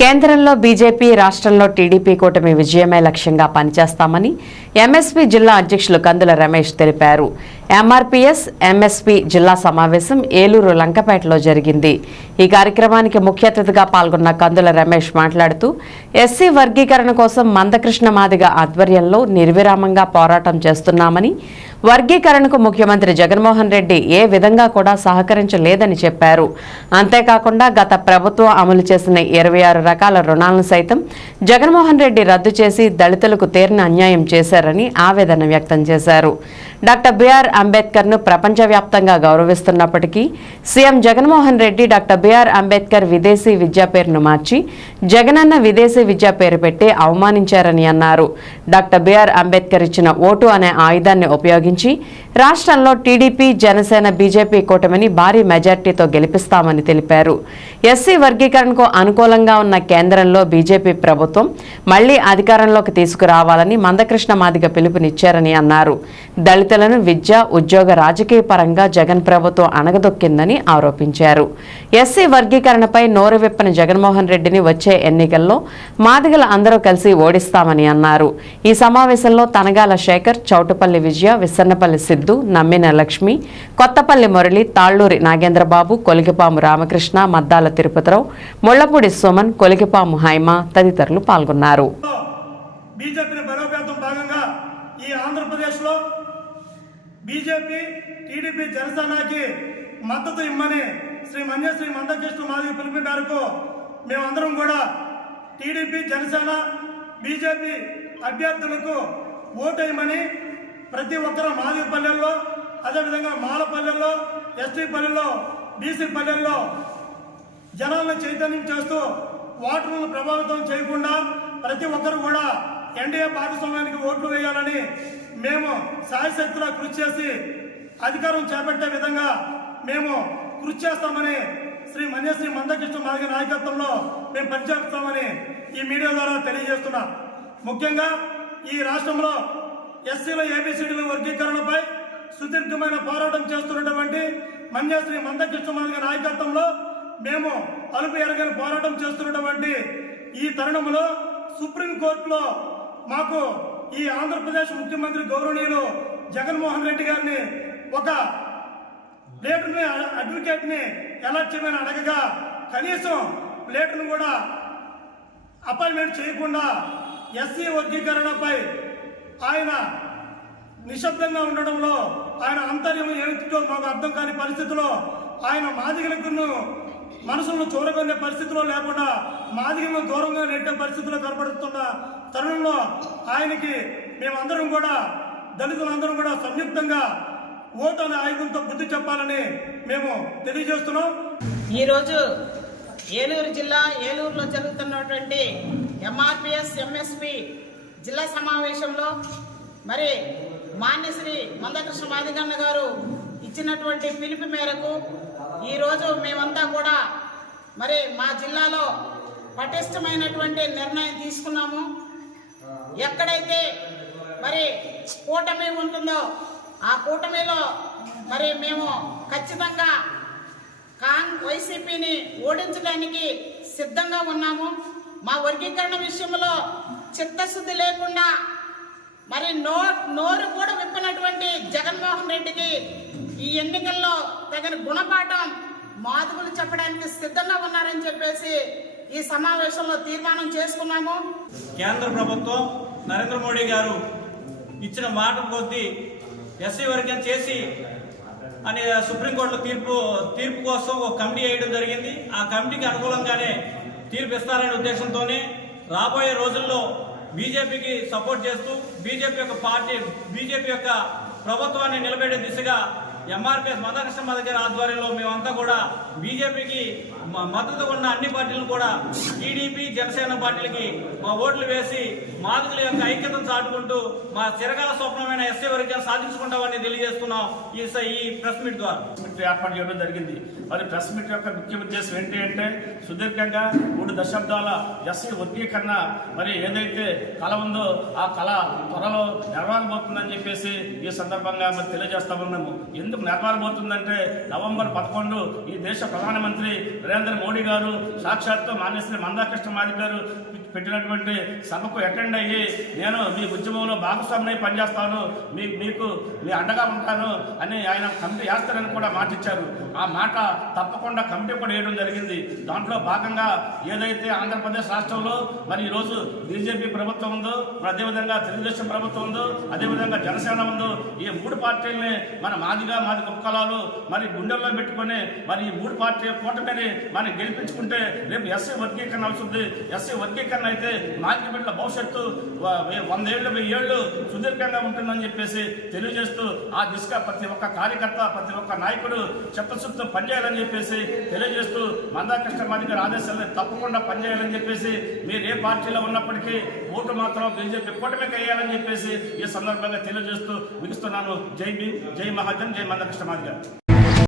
కేంద్రంలో బీజేపీ రాష్ట్రంలో టీడీపీ కూటమి విజయమే లక్ష్యంగా పనిచేస్తామని ఎంఎస్పీ జిల్లా అధ్యక్షులు కందుల రమేష్ తెలిపారు. ఎంఆర్పీఎస్ ఎంఎస్పీ జిల్లా సమావేశం ఏలూరు లంకపేటలో జరిగింది. ఈ కార్యక్రమానికి ముఖ్య అతిథిగా పాల్గొన్న కందుల రమేష్ మాట్లాడుతూ ఎస్సీ వర్గీకరణ కోసం మందకృష్ణ మాదిగ ఆధ్వర్యంలో నిర్విరామంగా పోరాటం చేస్తున్నామని వర్గీకరణకు ముఖ్యమంత్రి జగన్మోహన్ రెడ్డి ఏ విధంగా కూడా సహకరించలేదని చెప్పారు. అంతేకాకుండా గత ప్రభుత్వం అమలు చేసిన ఇరవై ఆరు రకాల రుణాలను సైతం జగన్మోహన్ రెడ్డి రద్దు చేసి దళితులకు తీరిన అన్యాయం చేశారని ఆవేదన వ్యక్తం చేశారు. డాక్టర్ బిఆర్ అంబేద్కర్ను ప్రపంచవ్యాప్తంగా గౌరవిస్తున్నప్పటికీ CM Jaganmohan Reddy doctor BR Ambedkar విదేశీ విద్యా పేరును మార్చి జగనన్న విదేశీ విద్యా పేరు పెట్టి అవమానించారని అన్నారు. డాక్టర్ బిఆర్ అంబేద్కర్ ఇచ్చిన ఓటు అనే ఆయుధాన్ని ఉపయోగించి రాష్ట్రంలో టీడీపీ జనసేన బీజేపీ కూటమిని భారీ మెజార్టీతో గెలిపిస్తామని తెలిపారు. ఎస్సీ వర్గీకరణకు అనుకూలంగా ఉన్న కేంద్రంలో బీజేపీ ప్రభుత్వం మళ్ళీ అధికారంలోకి తీసుకురావాలని మందకృష్ణ మాదిగ పిలుపునిచ్చారని అన్నారు. దళితులను విద్య ఉద్యోగ రాజకీయ పరంగా జగన్ ప్రభుత్వం అణగదొక్కిందని ఆరోపించారు. ఎస్సీ వర్గీకరణపై నోరు విప్పని జగన్మోహన్ రెడ్డిని వచ్చే ఎన్నికల్లో మాదిగల అందరూ కలిసి ఓడిస్తామని అన్నారు. ఈ సమావేశంలో తనగాల శేఖర్ చౌటుపల్లి విజయ విసన్నపల్లి సిద్ధు నమ్మిన లక్ష్మి కొత్తపల్లి మురళి తాళ్ళూరి నాగేంద్రబాబు కొలిగిపాము రామకృష్ణ మద్దాల తిరుపతిరావు ముళ్ళపూడి సుమన్ కొలిగిపాము హైమ తదితరులు పాల్గొన్నారు. బీజేపీ బలోపేతం భాగంగా ఈ ఆంధ్రప్రదేశ్లో బీజేపీ టీడీపీ జనసేనకి మద్దతు ఇమ్మని శ్రీ మన్యశ్రీ మందకృష్ణ మాదిరి పిలుపు మేరకు మేమందరం కూడా టీడీపీ జనసేన బీజేపీ అభ్యర్థులకు ఓటేయమని ప్రతి ఒక్కరూ మాదిరి పల్లెల్లో అదేవిధంగా మాలపల్లెల్లో ఎస్టీ పల్లెల్లో బీసీ పల్లెల్లో జనాలను చైతన్యం చేస్తూ ఓటర్లను ప్రభావితం చేయకుండా ప్రతి ఒక్కరు కూడా ఎన్డీఏ భాగస్వామ్యానికి ఓట్లు వేయాలని మేము సాయశక్తిలో కృషి చేసి అధికారం చేపట్టే విధంగా మేము కృషి చేస్తామని శ్రీ మన్యశ్రీ మందకృష్ణ మార్గ నాయకత్వంలో మేము పనిచేస్తామని ఈ మీడియా ద్వారా తెలియజేస్తున్నా. ముఖ్యంగా ఈ రాష్ట్రంలో ఎస్సీల ఏబిసిడీల వర్గీకరణపై సుదీర్ఘమైన పోరాటం చేస్తున్నటువంటి మన్యశ్రీ మందకృష్ణ మార్గ నాయకత్వంలో మేము అలుపు ఎరగని పోరాటం చేస్తున్నటువంటి ఈ తరుణంలో సుప్రీంకోర్టులో మాకు ఈ ఆంధ్రప్రదేశ్ ముఖ్యమంత్రి గౌరవనీయులు జగన్మోహన్ రెడ్డి గారిని ఒక ప్లేటుని అడ్వకేట్ని ఎలర్ట్ చేయమని అడగగా కనీసం ప్లేటును కూడా అపాయింట్మెంట్ చేయకుండా ఎస్సీ వర్గీకరణపై ఆయన నిశ్శబ్దంగా ఉండడంలో ఆయన అంతర్యం ఏమిటో మాకు అర్థం కాని పరిస్థితిలో ఆయన మాదిగలకు మనసులను చూరగొనే పరిస్థితిలో లేకుండా మాదిగలను దూరంగా నెట్టే పరిస్థితిలో కనబడుతున్న తరుణంలో ఆయనకి మేమందరం కూడా దళితులందరం కూడా సంయుక్తంగా ఓటు అనే ఆయుధంతో బుద్ధి చెప్పాలని మేము తెలియజేస్తున్నాం. ఈరోజు ఏలూరు జిల్లా ఏలూరులో జరుగుతున్నటువంటి ఎంఆర్పిఎస్ ఎంఎస్పి జిల్లా సమావేశంలో మరి మాన్యశ్రీ మందకృష్ణ మాదిగన్న గారు ఇచ్చినటువంటి పిలుపు మేరకు ఈరోజు మేమంతా కూడా మరి మా జిల్లాలో పటిష్టమైనటువంటి నిర్ణయం తీసుకున్నాము. ఎక్కడైతే మరి కూటమి ఉంటుందో ఆ కూటమిలో మరి మేము ఖచ్చితంగా కాంగ్ వైసీపీని ఓడించడానికి సిద్ధంగా ఉన్నాము. మా వర్గీకరణ విషయంలో చిత్తశుద్ధి లేకుండా మరి నో నోరు కూడా విప్పినటువంటి జగన్మోహన్ రెడ్డికి ఈ ఎన్నికల్లో తగిన గుణపాఠం మాదుగులు చెప్పడానికి సిద్ధంగా ఉన్నారని చెప్పేసి ఈ సమావేశంలో తీర్మానం చేసుకున్నాము. కేంద్ర ప్రభుత్వం నరేంద్ర మోడీ గారు ఇచ్చిన మాట కొద్దీ ఎస్సీ వర్గం చేసి అనే సుప్రీంకోర్టులో తీర్పు తీర్పు కోసం ఒక కమిటీ వేయడం జరిగింది. ఆ కమిటీకి అనుకూలంగానే తీర్పు ఇస్తారనే ఉద్దేశంతోనే రాబోయే రోజుల్లో బీజేపీకి సపోర్ట్ చేస్తూ బీజేపీ యొక్క పార్టీ బీజేపీ యొక్క ప్రభుత్వాన్ని నిలబెట్టే దిశగా ఎంఆర్పిఎస్ మదకృష్ణ కృష్ణ గారి ఆధ్వర్యంలో మేమంతా కూడా బీజేపీకి మ- మద్దతు ఉన్న అన్ని పార్టీలు కూడా టీడీపీ జనసేన పార్టీలకి మా ఓట్లు వేసి మాదిగల యొక్క ఐక్యతను చాటుకుంటూ మా చిరకాల స్వప్నమైన ఎస్సీ వర్గం సాధించుకుంటామని తెలియజేస్తున్నాం ఈ ఈ ప్రెస్ మీట్ ద్వారా. ఏర్పాటు చేయడం జరిగింది. మరి ప్రెస్ మీట్ యొక్క ముఖ్య ఉద్దేశం ఏంటి అంటే సుదీర్ఘంగా మూడు దశాబ్దాల ఎస్సీ వర్గీకరణ మరి ఏదైతే కళ ఉందో ఆ కళ త్వరలో నెరవేరబోతుందని చెప్పేసి ఈ సందర్భంగా మరి తెలియజేస్తా ఉన్నాము ఎందుకు నెరవేరబోతుందంటే నవంబర్ పదకొండు ఈ దేశ ప్రధానమంత్రి నరేంద్ర మోడీ గారు సాక్షాత్తు మాన్యశ్రీ మందాకృష్ణ మాది గారు పెట్టినటువంటి సభకు అటెండ్ అయ్యి నేను మీ ఉద్యమంలో భాగస్వామిని పనిచేస్తాను మీ మీకు మీ అండగా ఉంటాను అని ఆయన కమిటీ వేస్తారని కూడా మాట ఇచ్చారు ఆ మాట తప్పకుండా కమిటీ కూడా వేయడం జరిగింది. దాంట్లో భాగంగా ఏదైతే ఆంధ్రప్రదేశ్ రాష్ట్రంలో మరి ఈరోజు బీజేపీ ప్రభుత్వం ఉందో మరి అదేవిధంగా తెలుగుదేశం ప్రభుత్వం ఉందో అదేవిధంగా జనసేన ఉందో ఈ మూడు పార్టీల్ని మన మాదిగా మరి కుక్కలాలు మరి గుండెల్లో పెట్టుకొని మరి ఈ మూడు పార్టీ కూటమిని మరి గెలిపించుకుంటే రేపు ఎస్సీ వర్గీకరణ అవుతుంది. ఎస్సీ వర్గీకరణ అయితే మాదిగ బిడ్డల భవిష్యత్తు వంద ఏళ్ళు వెయ్యి ఏళ్ళు సుదీర్ఘంగా ఉంటుందని చెప్పేసి తెలియజేస్తూ ఆ దిశగా ప్రతి ఒక్క కార్యకర్త ప్రతి ఒక్క నాయకుడు చిత్తశుద్ధితో పనిచేయాలని చెప్పేసి తెలియజేస్తూ మందాకృష్ణ మాది గారి ఆదేశాలను తప్పకుండా పనిచేయాలని చెప్పేసి మీరు ఏ పార్టీలో ఉన్నప్పటికీ ఓటు మాత్రం బీజేపీ కూటమికి వేయాలని చెప్పేసి ఈ సందర్భంగా తెలియజేస్తూ ముగిస్తున్నాను. జై భీమ్ జై మహాజన్ జై మందకృష్ణ మాది గారు